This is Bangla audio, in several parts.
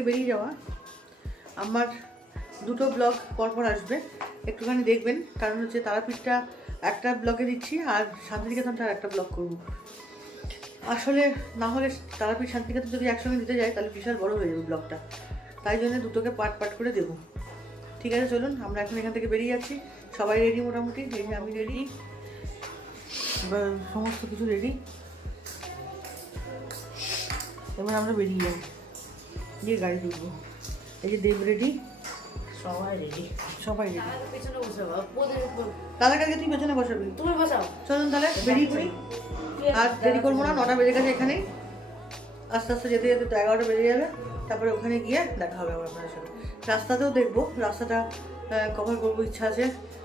থেকে বেরিয়ে যাওয়া। আমার দুটো ব্লগ পরপর আসবে। একটুখানি দেখবেন, কারণ হচ্ছে তারাপীঠটা একটা ব্লগে দিচ্ছি, আর শান্তিনিকেতনটা একটা ব্লগ করব। আসলে না হলে তারাপীঠ শান্তিনিকেতন যদি একসঙ্গে দিতে যায় তাহলে বিশাল বড় হয়ে যাবে ব্লগটা তাই জন্য দুটোকে পার্ট পার্ট করে দেবো। ঠিক আছে, চলুন, আমরা এখন এখান থেকে বেরিয়ে যাচ্ছি। সবাই রেডি মোটামুটি? যে আমি রেডি সমস্ত কিছু রেডি এবার আমরা বেরিয়ে যাব। দিয়ে গাড়ি ঢুকবো এই যে দেব রেডি সবাই রেডি সবাই রেডি পেছনে বসে বাবা পোদের উপর। দাদা কালকে তুই পেছনে বসাবি। তুমি বসাও। চলুন তাহলে বেরিয়ে পড়ি আর দেরি করব না নটা বেজে গেছে এখানেই। আস্তে আস্তে যেতে যেতে তো এগারোটা বেজে যাবে। তারপরে ওখানে গিয়ে দেখা হবে আবার আপনাদের সাথে। রাস্তাতেও দেখব রাস্তাটা কভার করব ইচ্ছা আছে।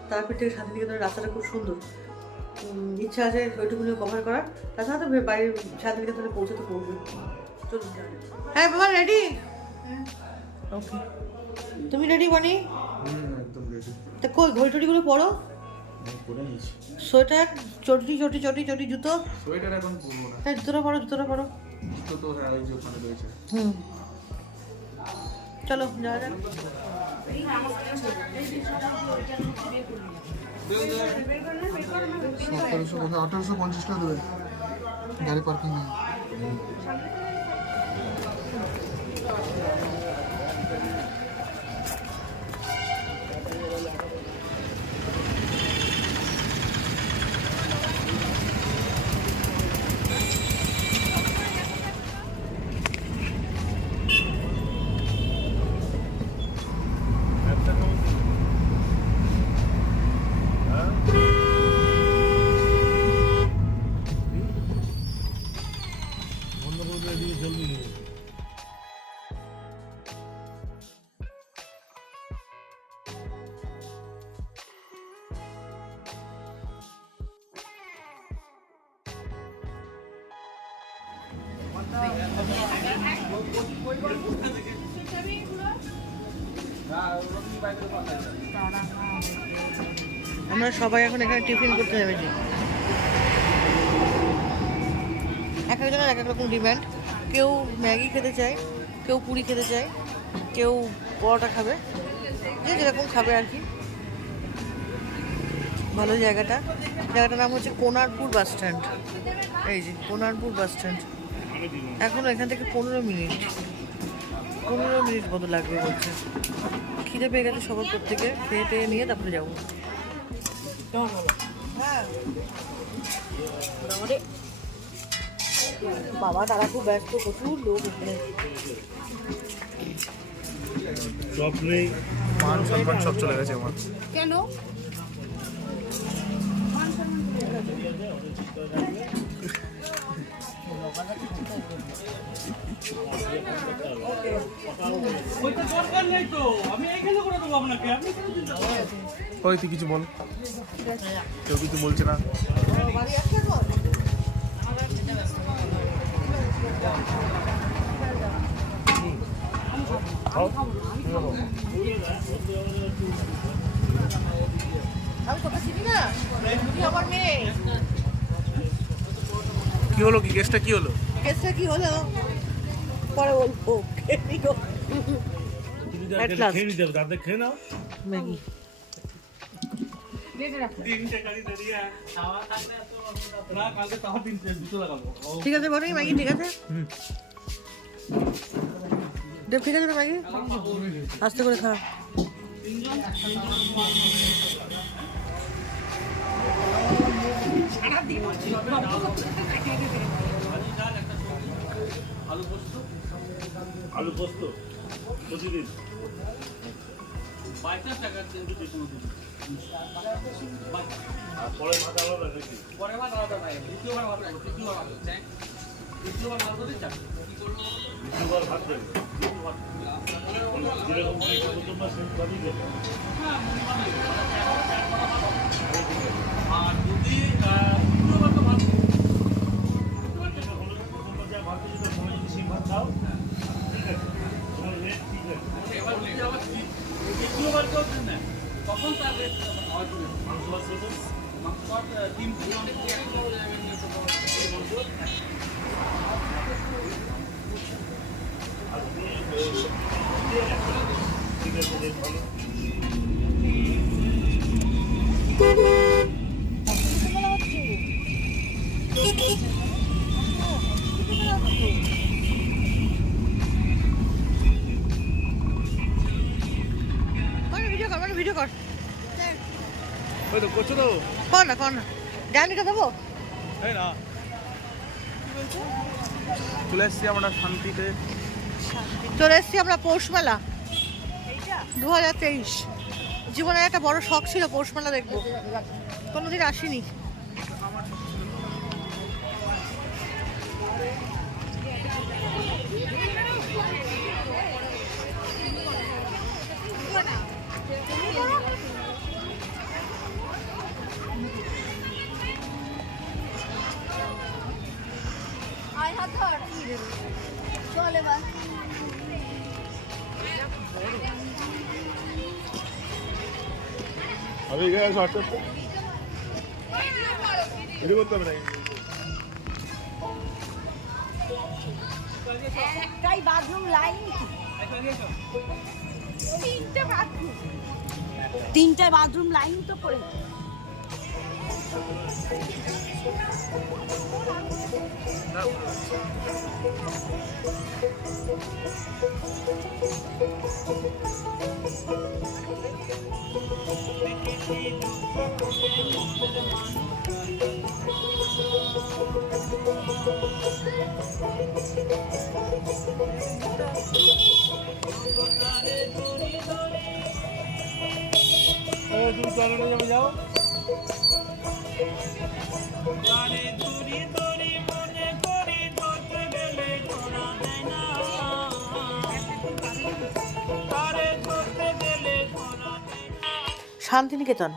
তারপর থেকে শান্তিনিকেতনের রাস্তাটা খুব সুন্দর। ইচ্ছা আছে ওইটুকুনিও কভার করার। তাছাড়া তো বাইরে শান্তিনিকেতনে পৌঁছাতে তাহলে। হ্যাঁ বাবা রেডি ওকে তুমি রেডি বানি হুম একদম রেডি তা কই ঘড়ি টড়িগুলো পরো নিয়েছি। সোয়েটার চটি চটি চটি চটি জুতো? সোয়েটার এখন পরবো না। হ্যাঁ জুতোটা পরো জুতোটা পরো। তো তো হ্যাঁ ওই যে ওখানে রয়েছে। হুম। চলো যাওয়া যাক। সতেরোশো আঠারোশো পঞ্চাশ টাকা দেবে। গাড়ি পার্কিং নেই 감사합니다. আমরা সবাই এখন এখানে টিফিন করতে নেমেছি। এক একজনের এক এক রকম ডিম্যান্ড কেউ ম্যাগি খেতে চায়, কেউ পুরি খেতে চায়, কেউ পরোটা খাবে। যে যেরকম খাবে আর কি। ভালো জায়গাটা। জায়গাটার নাম হচ্ছে কোনারপুর বাস স্ট্যান্ড। এই যে, কোনারপুর বাস স্ট্যান্ড। এখনও এখান থেকে পনেরো মিনিট। পনেরো মিনিট মতো লাগবে বলছে। খিদে পেয়ে গেছে সবার প্রত্যেকে খেয়ে টেয়ে নিয়ে তারপরে যাব। হ্যাঁ মোটামুটি বাবা তারা খুব ব্যস্ত প্রচুর লোক এখানে। সব নেই মান সম্মান সব চলে গেছে আমার। কেন? ওই তুই কিছু বল। কেউ কিছু বলছে না। আমি তোকে চিনি না? আমার মেয়ে। কি হলো কি? কেসটা কি হলো? কেসটা কি হলো? পরে বলব। খেয়ে নিও। নাও। ম্যাগি। ঠিক আছে বনি ম্যাগি ঠিক আছে? দেব ঠিক আছে ম্যাগি? আস্তে করে খা আলু পোস্ত প্রতিদিন। বাইশটা টাকা কিন্তু যে কোনো আর পরে ভাত আলাদা নাকি? পরের বার আলাদা নাই দ্বিতীয়বার ভালো লাগে তৃতীয়বার ভালো চাই তৃতীয়বার ভালো করে চাই দ্বিতীয়বার ভাত দেবে। যেরকম খেয়েছে প্রথম মাস সেরকম ভাতই দেবে। আর যদি আহ, তৃতীয়বার তো ভালো প্রথম মাস যা ভাত যদি সেই ভাত খাও মাংস ভাত ওই তো করছ তো? কর না কর না। ডান্ডিটা দেবো? তাই না। চলে এসছি আমরা শান্তিতে। চলে এসেছি আমরা পৌষ মেলা। দু হাজার তেইশ। জীবনের একটা বড় শখ ছিল পৌষ মেলা দেখব। কোনোদিন আসিনি। ভিডিও করতে হবে না একটাই বাথরুম লাইন তিনটে বাথরুম তিনটে বাথরুম লাইন তো পড়ে। তুমি শান্তিনিকেতন।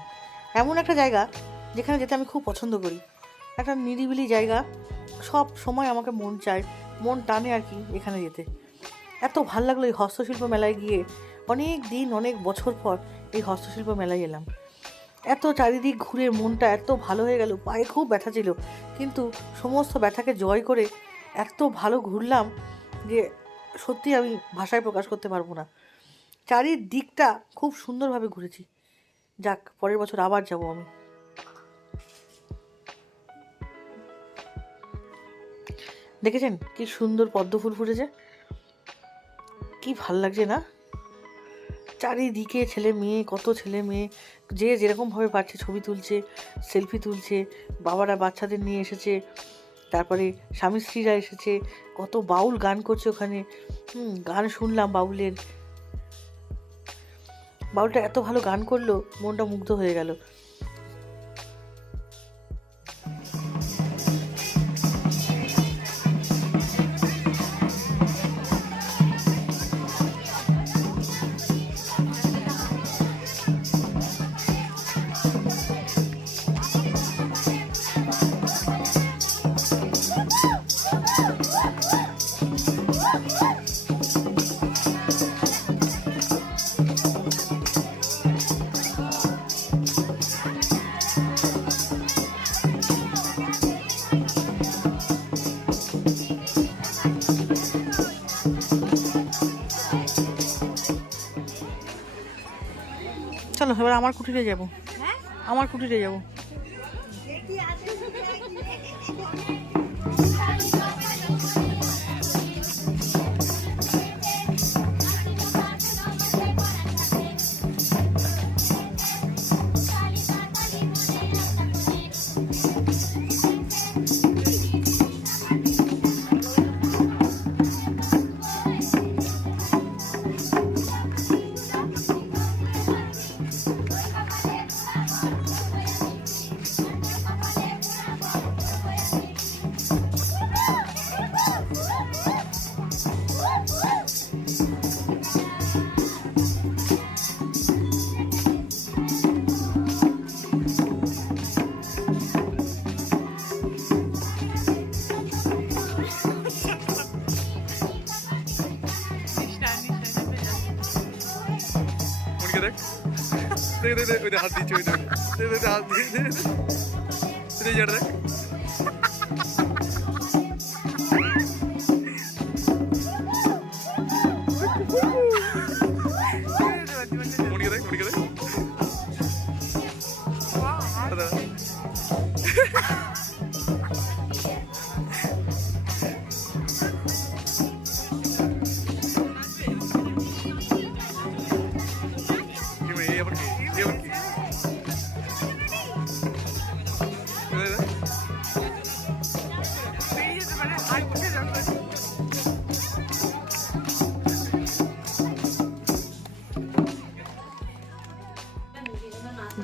এমন একটা জায়গা যেখানে যেতে আমি খুব পছন্দ করি। একটা নিরিবিলি জায়গা। সব সময় আমাকে মন চায়, মন টানে আর কি এখানে যেতে। এত ভালো লাগল এই হস্তশিল্প মেলায় গিয়ে। অনেক দিন, অনেক বছর পর এই হস্তশিল্প মেলায় এলাম। এত চারিদিক ঘুরে মনটা এত ভালো হয়ে গেল, পায়ে খুব ব্যথা ছিল। কিন্তু সমস্ত ব্যথাকে জয় করে এত ভালো ঘুরলাম যে সত্যি আমি ভাষায় প্রকাশ করতে পারব না। চারিদিকটা খুব সুন্দরভাবে ঘুরেছি। যাক পরের বছর আবার যাব আমি। দেখেছেন কি সুন্দর পদ্ম ফুল ফুটেছে? কি ভালো লাগছে না? চারিদিকে ছেলে মেয়ে কত ছেলে মেয়ে যে যেরকমভাবে পারছে ছবি তুলছে সেলফি তুলছে বাবারা বাচ্চাদের নিয়ে এসেছে তারপরে স্বামী স্ত্রীরা এসেছে কত বাউল গান করছে ওখানে। হুম, গান শুনলাম বাউলের। বাউলটা এত ভালো গান করল মনটা মুগ্ধ হয়ে গেল। আমার কুটিরে যাব। আমার কুটিরে যাব। দেখ দেখ দেখ ওই দেখ হাত দিচ্ছে ওই দেখ দেখ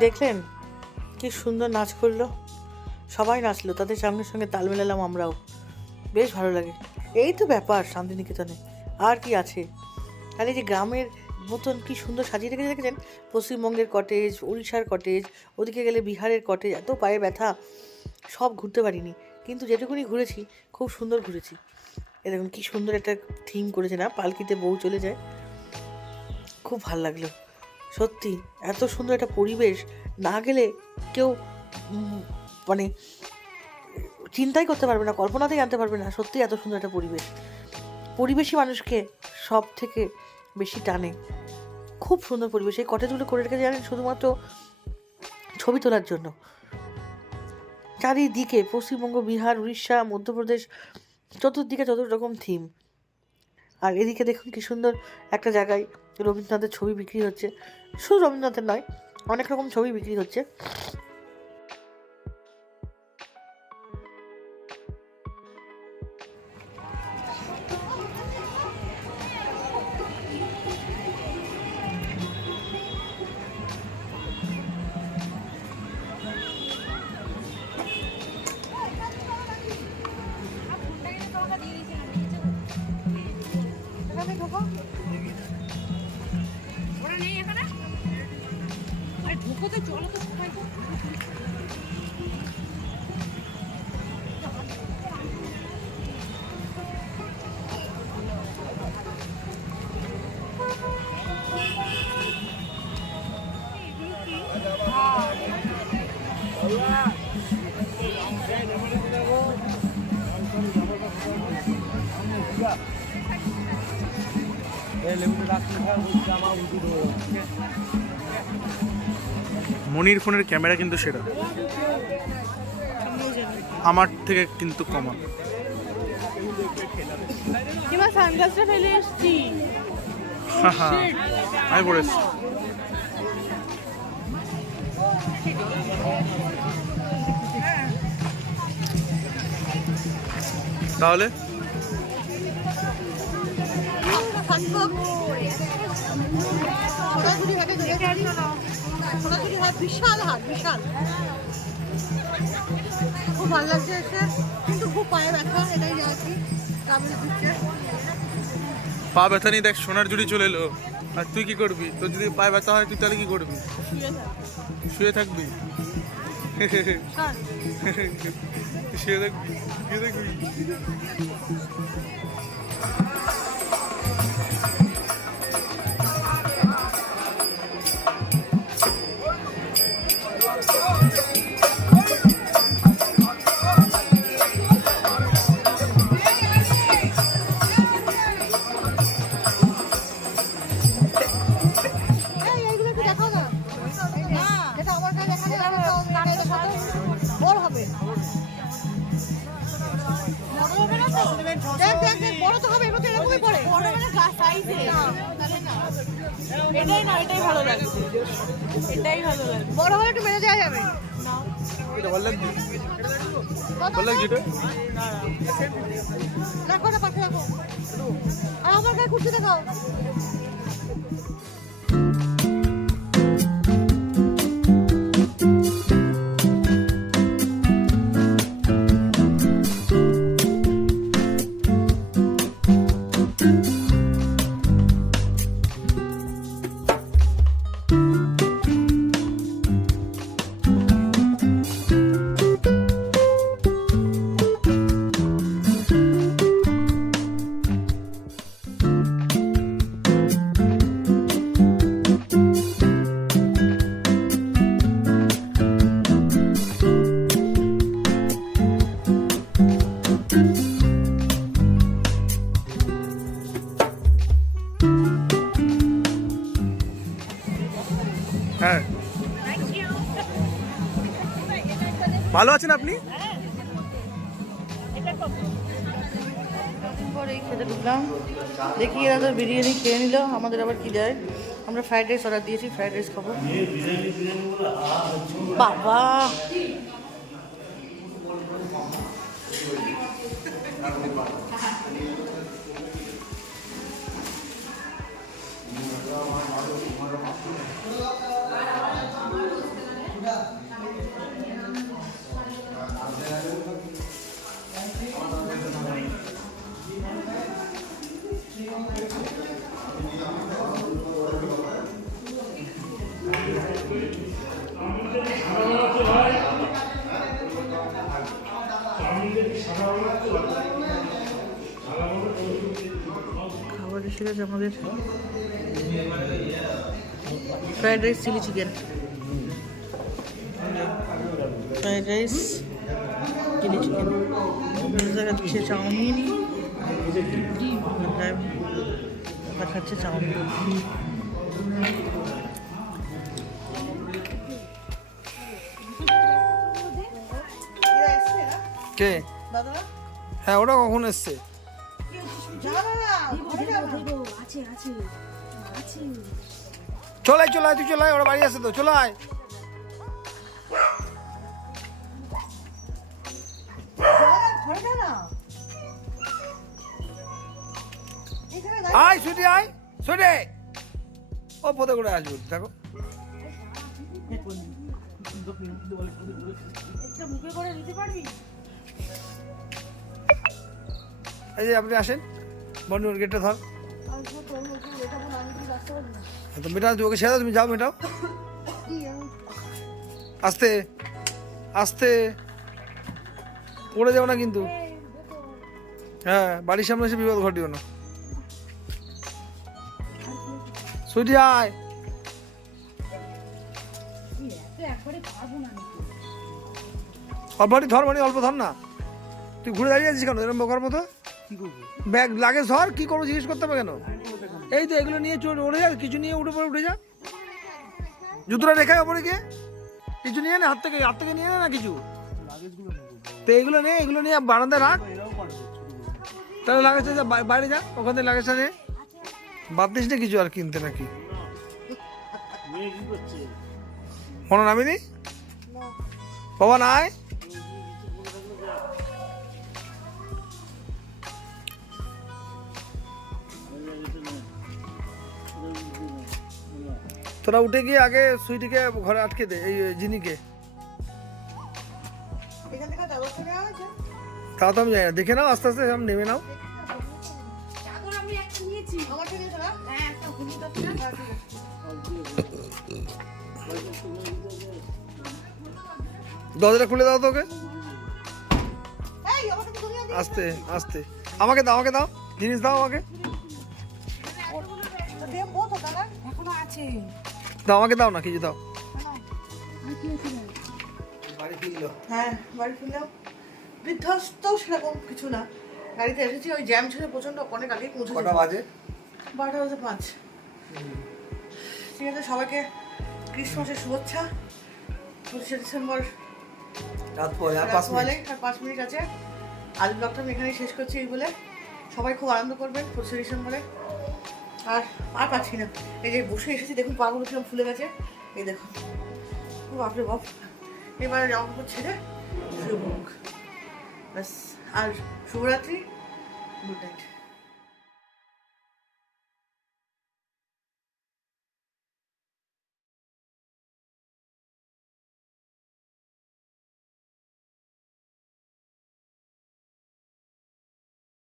দেখলেন? কি সুন্দর নাচ করল। সবাই নাচলো, তাদের সঙ্গে সঙ্গে তাল মেলালাম আমরাও। বেশ ভালো লাগে। এই তো ব্যাপার শান্তিনিকেতনে। আর কি আছে? আর এই যে গ্রামের মতন কি সুন্দর সাজিয়ে রেখেছে দেখেছেন? পশ্চিমবঙ্গের কটেজ উড়িষ্যার কটেজ ওদিকে গেলে বিহারের কটেজ এত পায়ে ব্যথা, সব ঘুরতে পারিনি। কিন্তু যেটুকুনি ঘুরেছি, খুব সুন্দর ঘুরেছি। এ দেখুন, কি সুন্দর একটা থিম করেছে না? পালকিতে বউ চলে যায়। খুব ভালো লাগল। সত্যি, এত সুন্দর একটা পরিবেশ না গেলে কেউ মানে চিন্তাই করতে পারবে না, কল্পনাতেই আনতে পারবে না সত্যি এত সুন্দর একটা পরিবেশ। পরিবেশই মানুষকে সব থেকে বেশি টানে। খুব সুন্দর পরিবেশ, এই কটেজগুলো করে রেখেছে জানেন শুধুমাত্র ছবি তোলার জন্য। চারিদিকে পশ্চিমবঙ্গ, বিহার, উড়িষ্যা, মধ্যপ্রদেশ, চতুর্দিকে চতুর্থ রকম থিম আর এদিকে দেখুন কি সুন্দর একটা জায়গায় রবীন্দ্রনাথের ছবি বিক্রি হচ্ছে। শুধু রবীন্দ্রনাথের নয় অনেক রকম ছবি বিক্রি হচ্ছে। কোথায় চলো তো সবাই লেবুটা রাখতে হয় আমার উচিত হয়ে মনির ফোনের ক্যামেরা কিন্তু সেরা। আমার থেকে কিন্তু কমা। আমি পড়েছি তাহলে? বিশাল হাট বিশাল। খুব ভালো লাগছে এসে। কিন্তু খুব পায়ে ব্যথা এটাই যাচ্ছি দিচ্ছে পা ব্যথা নিয়ে দেখ সোনার জুড়ি চলে এলো। আর তুই কি করবি? তোর যদি পায়ে ব্যথা হয় তুই তাহলে কি করবি? শুয়ে থাকবি? শুয়ে থাকবি? শুয়ে থাকবি? এটাই না এটাই ভালো লাগছে। এটাই ভালো লাগছে। বড় হলে একটু মেনে যাওয়া যাবে এটা ভালো লাগছে ভালো লাগছে এটা রাখো না পাশে রাখো। আর আমার গায়ে কুর্তি দেখাও ভালো আছেন আপনি? খেতে ঢুকলাম দেখি এরা তো বিরিয়ানি খেয়ে নিল, আমাদের আবার কি দেয়? আমরা ফ্রাইড রাইস অর্ডার দিয়েছি ফ্রাইড রাইস খাব। বাবা! গেছে আমাদের fried rice chilli chicken. Fried rice chilli chicken. দেখাচ্ছে চাউমিন। দেখাচ্ছে চাউমিন। কে? দাদা? হ্যাঁ ওটা কখন এসছে। আছে আছে আছে। চলাই চলাই তুই চলাই ওরা বাড়ি আছে তো চলাই। আয় সুইটি আয় সুইটি ও পথে করে আসব দেখো। মুখে করে নিতে পারবি? এই যে আপনি আসেন। বন্ধু ওর গেটটা ধর। তো মেটাও ওকে ছেড়ে তুমি যাও, মেটাও। আস্তে আস্তে। পড়ে যাও না কিন্তু। হ্যাঁ বাড়ির সামনে এসে বিপদ ঘটিও না। সুইটি আয়। অল্প ধর মানে অল্প ধর না। তুই ঘুরে দাঁড়িয়ে আছিস কেন? এরকম বোকার মতো? ব্যাগ লাগেজ ধর কি করব জিজ্ঞেস করতে হবে কেন? এই তো এগুলো নিয়ে চলে উঠে যা কিছু নিয়ে উঠে পড়ে উঠে যা। জুতোটা রেখে ওপরে গিয়ে। কিছু নিয়ে নে হাত থেকে হাত থেকে নিয়ে নে না কিছু? তো এগুলো নে এগুলো নিয়ে বারান্দায় রাখ। তাহলে লাগেজটা যা বাই- বাইরে যা ওখান থেকে লাগেজটা নে। বাদ দিস না কিছু আর কিনতে নাকি? মনে নামিনি? বাবা নাই? তোরা উঠে গিয়ে আগে সুইটিকে ঘরে আটকে দে এই জিনিকে। তা তো আমি জানি না দেখে নাও আস্তে আস্তে আমি নেমে নাও। হ্যাঁ দরজাটা খুলে দাও তোকে। আস্তে আস্তে। আমাকে দাও আমাকে দাও। জিনিস দাও আমাকে। তো দাদা এখনও আছে। দাও আমাকে দাও না কিছু দাও। হ্যাঁ বাড়ি ফিরলাম বিধ্বস্ত সেরকম কিছু না। গাড়িতে এসেছি ওই জ্যাম প্রচণ্ড অনেক আগে পৌঁছে কটা বাজে? বারোটা বাজে পাঁচ। ঠিক আছে সবাইকে ক্রিসমাসের শুভেচ্ছা। পঁচিশে ডিসেম্বর। রাত পরে আর রাত পাঁচ মিনিট আর পাঁচ মিনিট আছে। আজ ব্লগটা আমি এখানেই শেষ করছি এই বলে। সবাই খুব আনন্দ করবেন পঁচিশে ডিসেম্বরে। আর আর পাচ্ছি না। এই যে বসে এসেছি, দেখুন পাগুলো কীরকম ফুলে গেছে। এই দেখুন। বাপরে বাপ। এবারে জামা কাপড় ছেড়ে শুভ ব্যাস। আর শুভরাত্রি। Good night